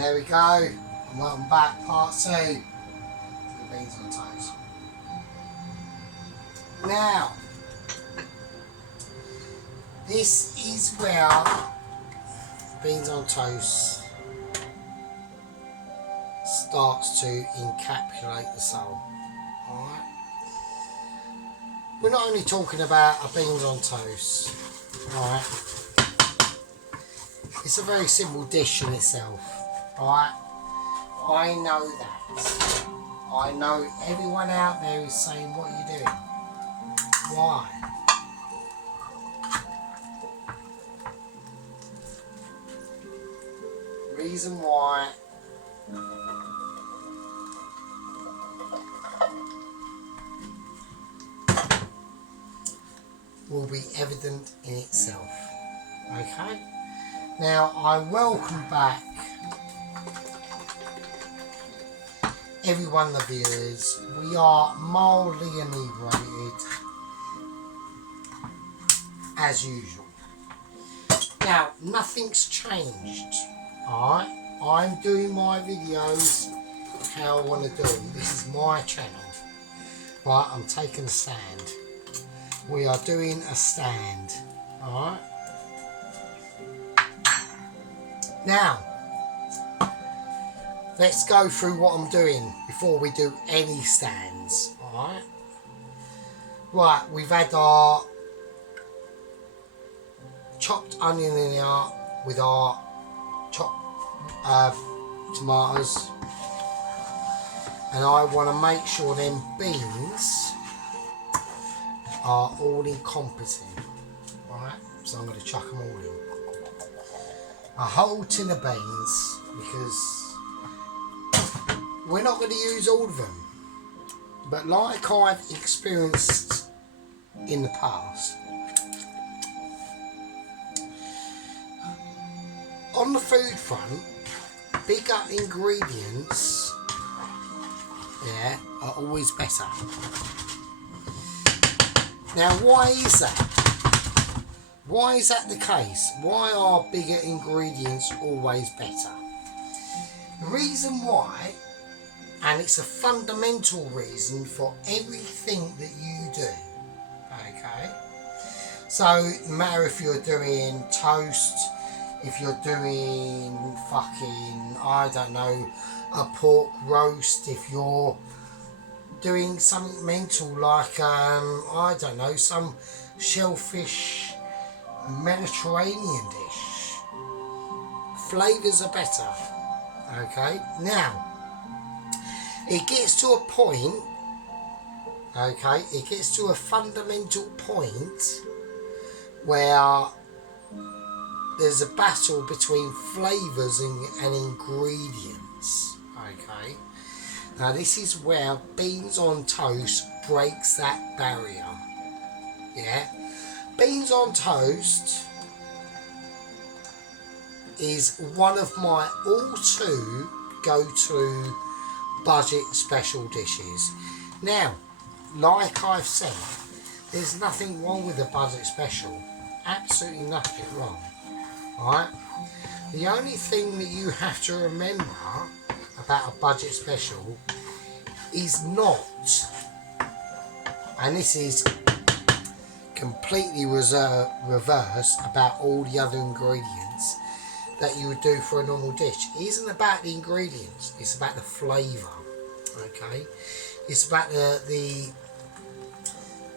There we go, and welcome back, part 2 of the beans on toast. Now, this is where beans on toast starts to encapsulate the soul. Alright? We're not only talking about a beans on toast, alright? It's a very simple dish in itself, alright? I know that. I know everyone out there is saying, what are you doing? Why? Reason why will be evident in itself. Okay? Now, I welcome back everyone, the viewers. We are mildly inebriated as usual. Now, nothing's changed. Alright? I'm doing my videos how I want to do them. This is my channel. Right, I'm taking a stand. We are doing a stand. Alright? Now, let's go through what I'm doing before we do any stands. Alright? Right, we've had our chopped onion in here with our chopped tomatoes, and I want to make sure them beans are all encompassing. Right, so I'm going to chuck them all in. A whole tin of beans, because we're not going to use all of them, but like I've experienced in the past, on the food front, bigger ingredients, yeah, are always better. Now, why is that? Why is that the case? Why are bigger ingredients always better? The reason why, and it's a fundamental reason for everything that you do, okay? So, no matter if you're doing toast, if you're doing fucking, I don't know, a pork roast, if you're doing something mental like, I don't know, some shellfish Mediterranean dish, flavours are better, okay? Now, it gets to a point, okay, it gets to a fundamental point where there's a battle between flavours and ingredients, okay? Now this is where beans on toast breaks that barrier, yeah? Beans on toast is one of my all-to go-to budget special dishes. Now, like I've said, there's nothing wrong with a budget special, absolutely nothing wrong. Right? The only thing that you have to remember about a budget special is not, and this is completely reverse about all the other ingredients that you would do for a normal dish. It isn't about the ingredients, it's about the flavour, okay? It's about the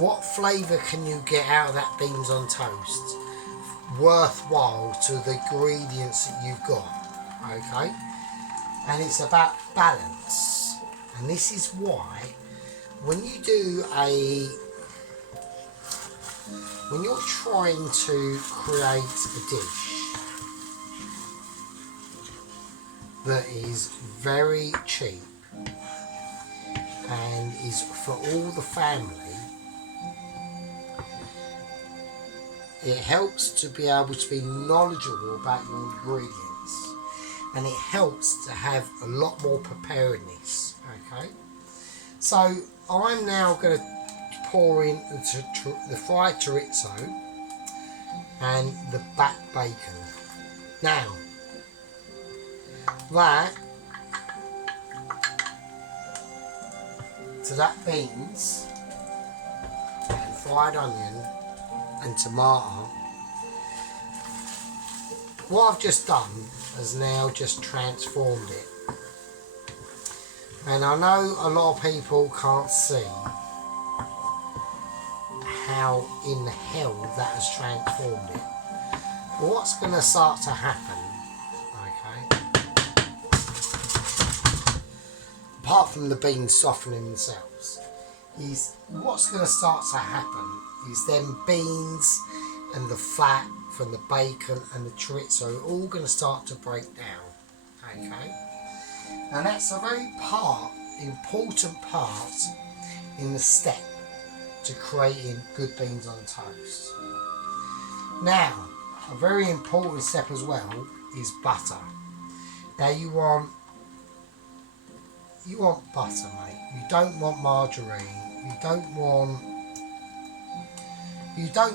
what flavour can you get out of that beans on toast worthwhile to the ingredients that you've got, okay? And it's about balance, and this is why when you do when you're trying to create a dish that is very cheap and is for all the family, it helps to be able to be knowledgeable about your ingredients, and it helps to have a lot more preparedness, okay? So I'm now going to pour in the fried chorizo and the back bacon. Now, that to that beans and fried onion and tomato. What I've just done has now just transformed it. And I know a lot of people can't see how in hell that has transformed it. But what's going to start to happen, okay, apart from the beans softening themselves, is what's going to start to happen is them beans and the fat from the bacon and the chorizo are all going to start to break down, okay? And that's a very important part in the step to creating good beans on toast. Now, a very important step as well is butter. Now you want butter, mate. You don't want margarine. You don't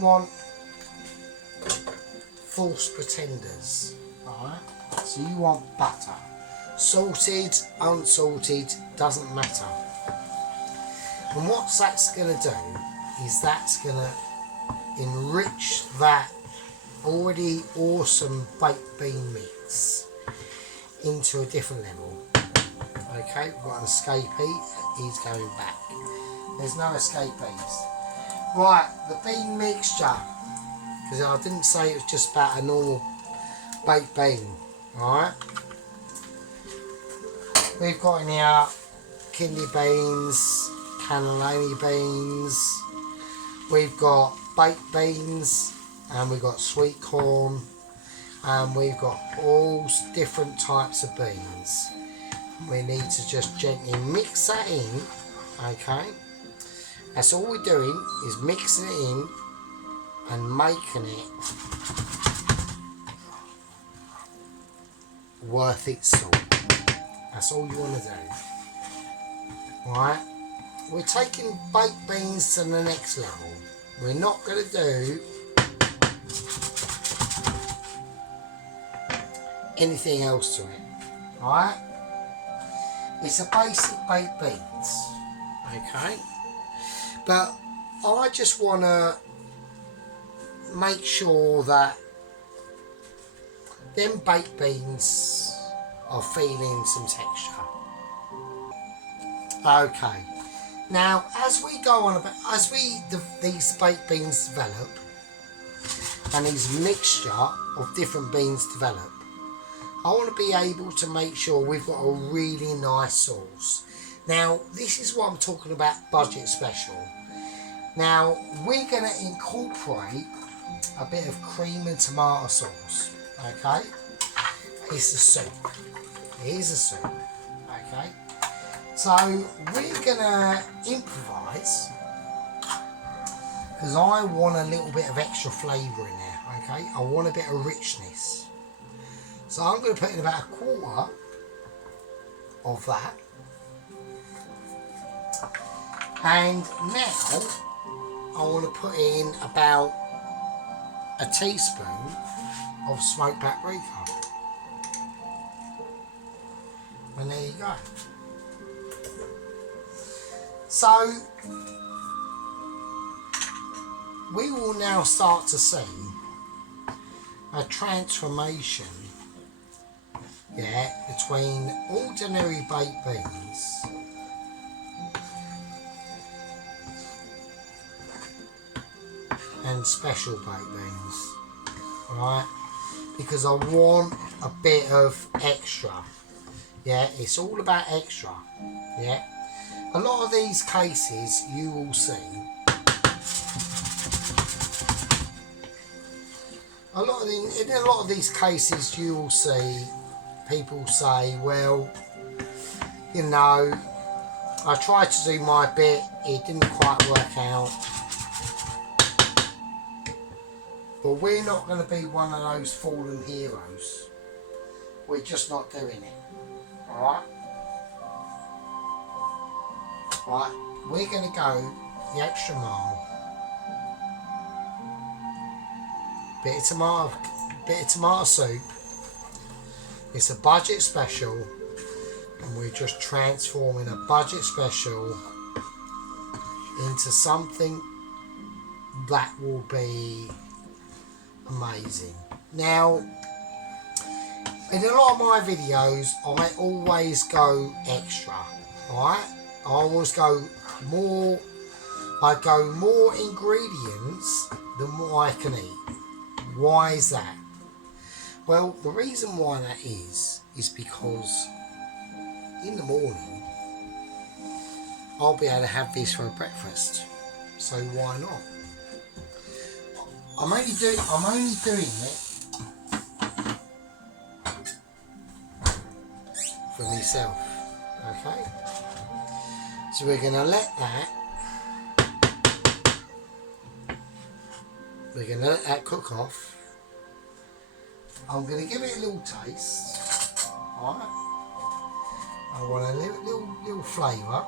want false pretenders. Alright? So you want butter. Salted, unsalted, doesn't matter. And what that's going to do is that's going to enrich that already awesome baked bean mix into a different level. Okay, we've got an escapee, he's going back. There's no escapees. Right, the bean mixture, because I didn't say it was just about a normal baked bean. Alright, we've got in here kidney beans, cannellini beans, we've got baked beans, and we've got sweet corn, and we've got all different types of beans. We need to just gently mix that in, okay? That's all we're doing, is mixing it in and making it worth its salt. That's all you want to do. Right? We're taking baked beans to the next level. We're not going to do anything else to it. Right? It's a basic baked beans. Okay? But I just want to make sure that them baked beans are feeling some texture. Okay. Now, as we go on, these baked beans develop, and these mixture of different beans develop, I want to be able to make sure we've got a really nice sauce. Now, this is what I'm talking about, budget special. Now, we're going to incorporate a bit of cream and tomato sauce, okay? It's a soup. It is a soup, okay? So, we're going to improvise, because I want a little bit of extra flavour in there, okay? I want a bit of richness. So I'm going to put in about a quarter of that. And now I want to put in about a teaspoon of smoked paprika. And there you go. So we will now start to see a transformation, between ordinary baked beans and special baked beans, right? Because I want a bit of extra. Yeah, it's all about extra. Yeah, a lot of these cases you will see. In a lot of these cases you will see people say, well, you know, I tried to do my bit, it didn't quite work out. But we're not going to be one of those fallen heroes. We're just not doing it. Alright? Right, we're going to go the extra mile. Bit of tomato soup. It's a budget special, and we're just transforming a budget special into something that will be amazing. Now, in a lot of my videos, I always go extra, right? I always go more. I go more ingredients than what I can eat. Why is that? Well, the reason why that is because in the morning I'll be able to have this for breakfast. So why not? I'm only doing it for myself. Okay? So we're gonna let that cook off. I'm going to give it a little taste. Alright. I want a little flavour.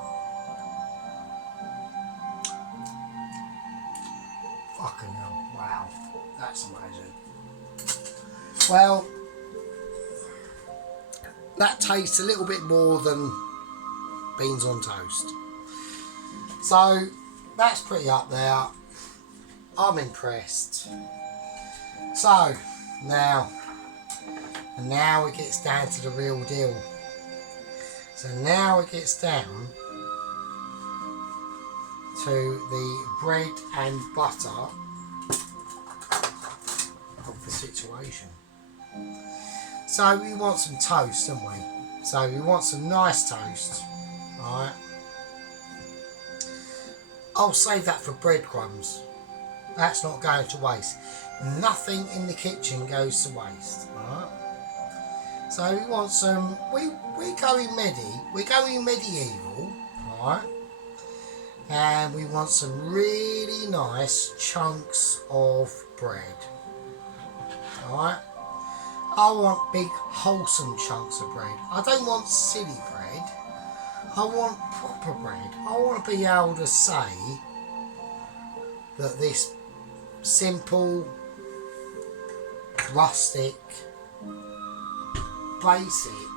Fucking hell. Wow. That's amazing. Well, that tastes a little bit more than beans on toast. So, that's pretty up there. I'm impressed. So, now it gets down to the real deal. So now it gets down to the bread and butter of the situation. So we want some toast, don't we? So we want some nice toast, alright? I'll save that for breadcrumbs. That's not going to waste. Nothing in the kitchen goes to waste, alright? So we want some, we're going medieval, alright? And we want some really nice chunks of bread, alright? I want big wholesome chunks of bread. I don't want silly bread. I want proper bread. I want to be able to say that this simple, rustic, basic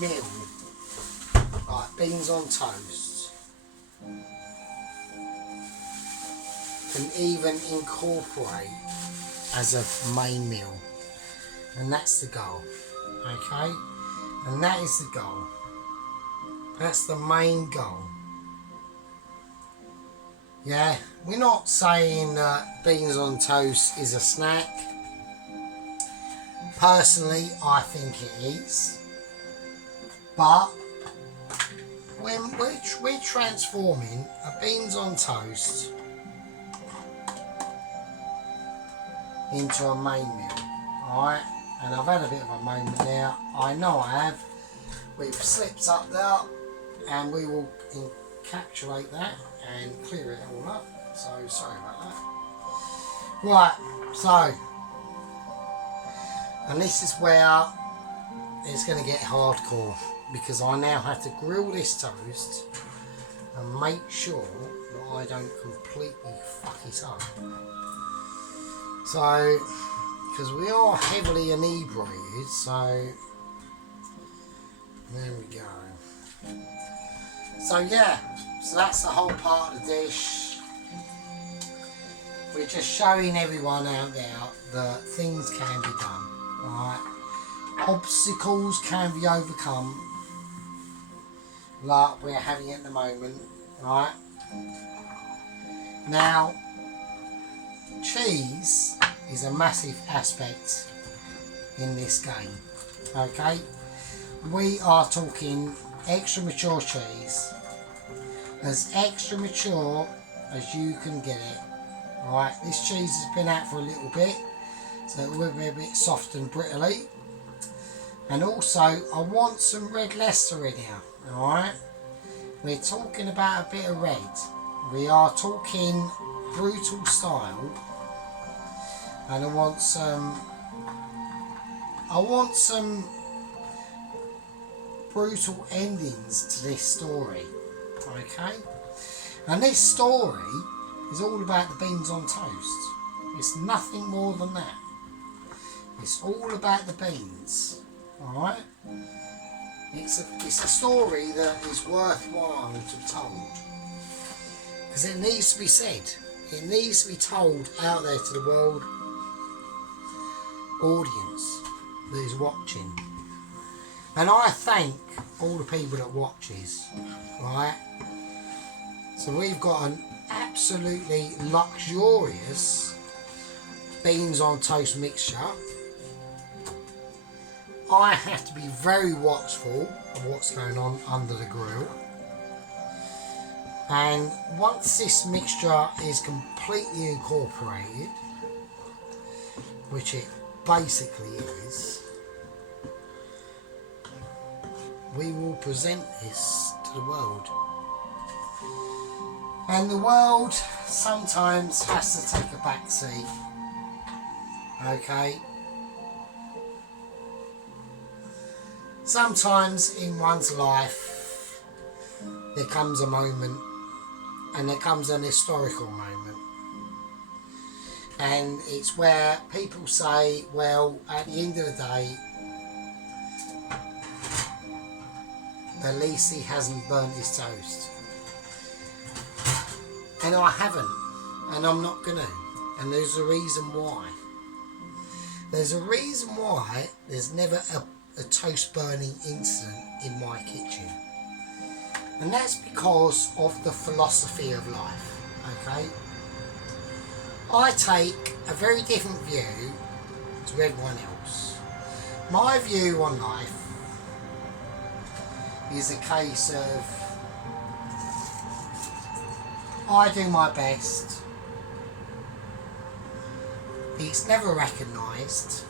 meal like beans on toast can even incorporate as a main meal, and that's the goal. Okay, and that is the goal. That's the main goal. Yeah, we're not saying that beans on toast is a snack. Personally, I think it is. But when we're transforming a beans on toast into a main meal, alright? And I've had a bit of a moment now. I know I have. We've slipped up there, and we will encapsulate that and clear it all up. So sorry about that. Right, so, and this is where it's going to get hardcore, because I now have to grill this toast and make sure that I don't completely fuck it up. So, because we are heavily inebriated, so there we go. So yeah, so that's the whole part of the dish. We're just showing everyone out there that things can be done, alright? Obstacles can be overcome, like we're having at the moment, right? Now, cheese is a massive aspect in this game, okay? We are talking extra mature cheese, as extra mature as you can get it, right? This cheese has been out for a little bit, so it will be a bit soft and brittly. And also, I want some red Leicester in here, alright? We're talking about a bit of red. We are talking brutal style. And I want some brutal endings to this story, okay? And this story is all about the beans on toast. It's nothing more than that. It's all about the beans, alright? It's a story that is worthwhile to be told. Because it needs to be said. It needs to be told out there to the world audience that is watching. And I thank all the people that watches, right? So we've got an absolutely luxurious beans on toast mixture. I have to be very watchful of what's going on under the grill. And once this mixture is completely incorporated, which it basically is, we will present this to the world. And the world sometimes has to take a back seat. Okay? Sometimes in one's life there comes a moment, and there comes an historical moment, and it's where people say, well, at the end of the day, at least he hasn't burnt his toast. And I haven't, and I'm not gonna, and there's a reason why. There's a reason why there's never a toast burning incident in my kitchen. And that's because of the philosophy of life, okay? I take a very different view to everyone else. My view on life is a case of I do my best. It's never recognised,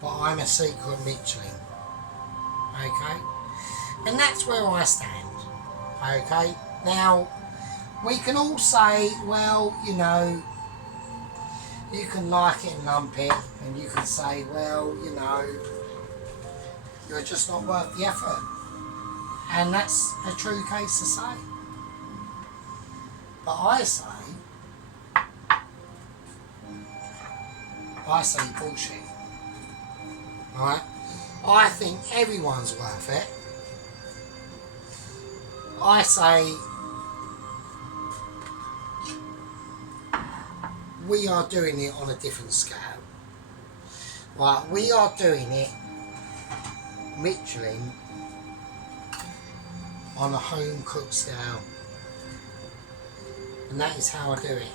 but I'm a secret Michelin, okay? And that's where I stand, okay? Now, we can all say, well, you know, you can like it and lump it, and you can say, well, you know, you're just not worth the effort. And that's a true case to say. But I say bullshit, right? I think everyone's worth it. I say we are doing it on a different scale. Right, we are doing it Michelin on a home cooked scale. And that is how I do it.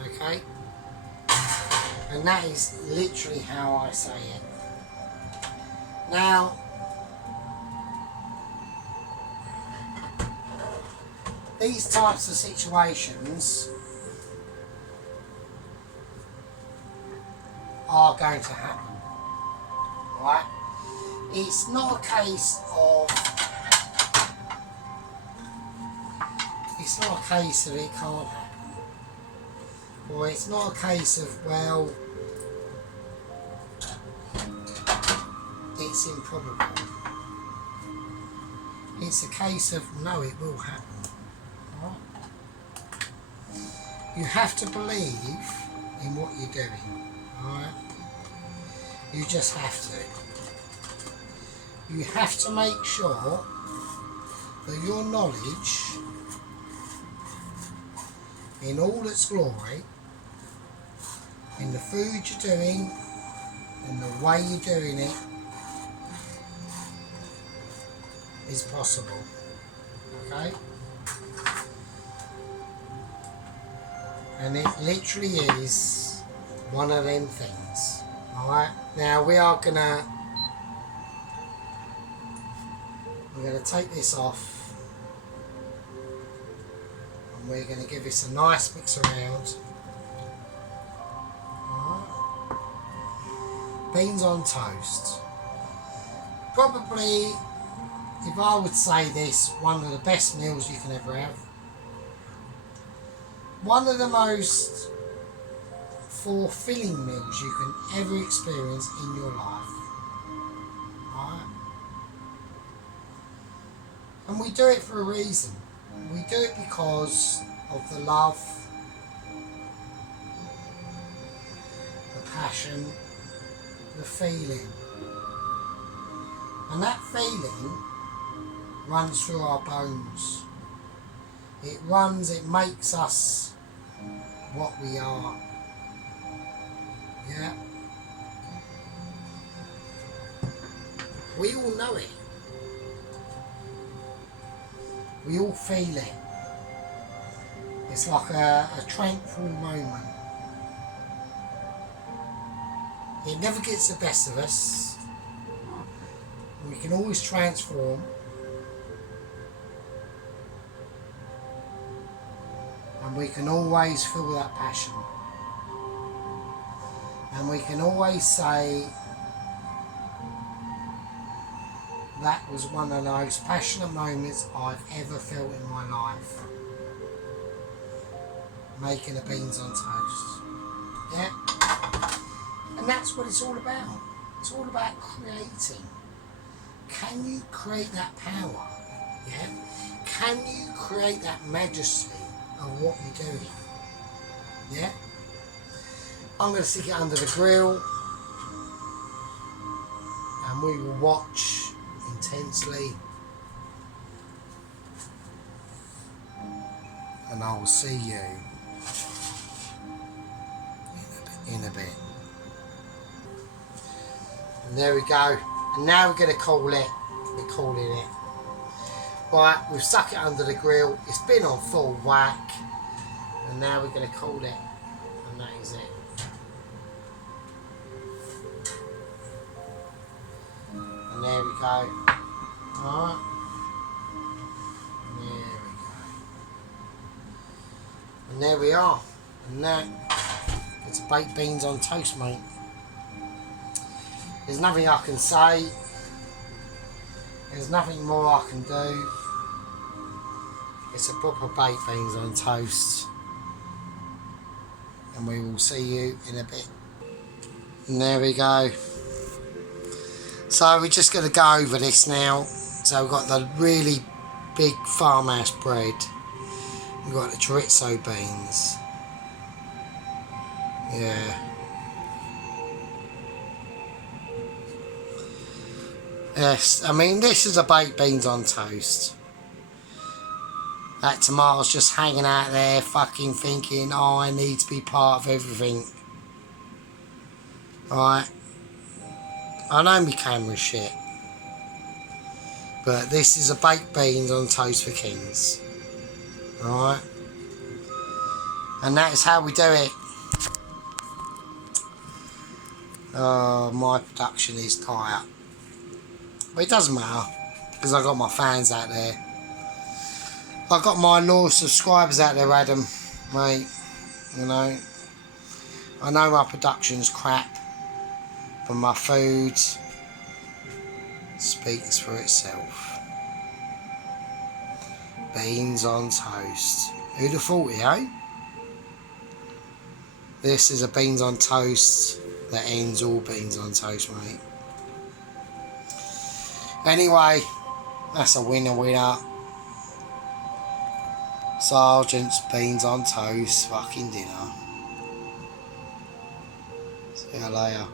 Okay? And that is literally how I say it. Now, these types of situations are going to happen, right? It's not a case of, it's not a case of it can't happen, or it's not a case of, well, it's improbable. It's a case of, no, it will happen. Right? You have to believe in what you're doing. Right? You just have to. You have to make sure that your knowledge in all its glory, in the food you're doing, in the way you're doing it, is possible. Okay? And it literally is one of them things. Alright? Now we're gonna take this off, and we're gonna give this a nice mix around. Alright? Beans on toast. Probably, if I would say this, one of the best meals you can ever have. One of the most fulfilling meals you can ever experience in your life. Right? And we do it for a reason. We do it because of the love, the passion, the feeling. And that feeling runs through our bones. It makes us what we are. Yeah. We all know it. We all feel it. It's like a tranquil moment. It never gets the best of us. We can always transform. And we can always feel that passion. And we can always say, that was one of the most passionate moments I've ever felt in my life. Making the beans on toast. Yeah? And that's what it's all about. It's all about creating. Can you create that power? Yeah? Can you create that majesty of what you're doing? Yeah? I'm going to stick it under the grill and we will watch intensely, and I will see you in a bit. And there we go. And now we're going to call it. We're calling it. Right, we've stuck it under the grill. It's been on full whack, and now we're going to call it, and that is it. And there we go. Alright. There we go. And there we are. And that, it's baked beans on toast, mate. There's nothing I can say. There's nothing more I can do. It's a proper baked beans on toast. And we will see you in a bit. And there we go. So we're just going to go over this now. So we've got the really big farmhouse bread. We've got the chorizo beans. Yeah. Yes, I mean this is a baked beans on toast. That tomato's just hanging out there fucking thinking, oh, I need to be part of everything. Alright. I know my camera's shit. But this is a baked beans on toast for kings. Alright. And that is how we do it. Oh, my production is tight. But it doesn't matter. Because I've got my fans out there. I've got my loyal subscribers out there, Adam. Mate. You know. I know my production's crap. But my food speaks for itself. Beans on toast. Who'd have thought it, eh? This is a beans on toast that ends all beans on toast, mate. Anyway, that's a winner. Sergeant's beans on toast, fucking dinner. See you later.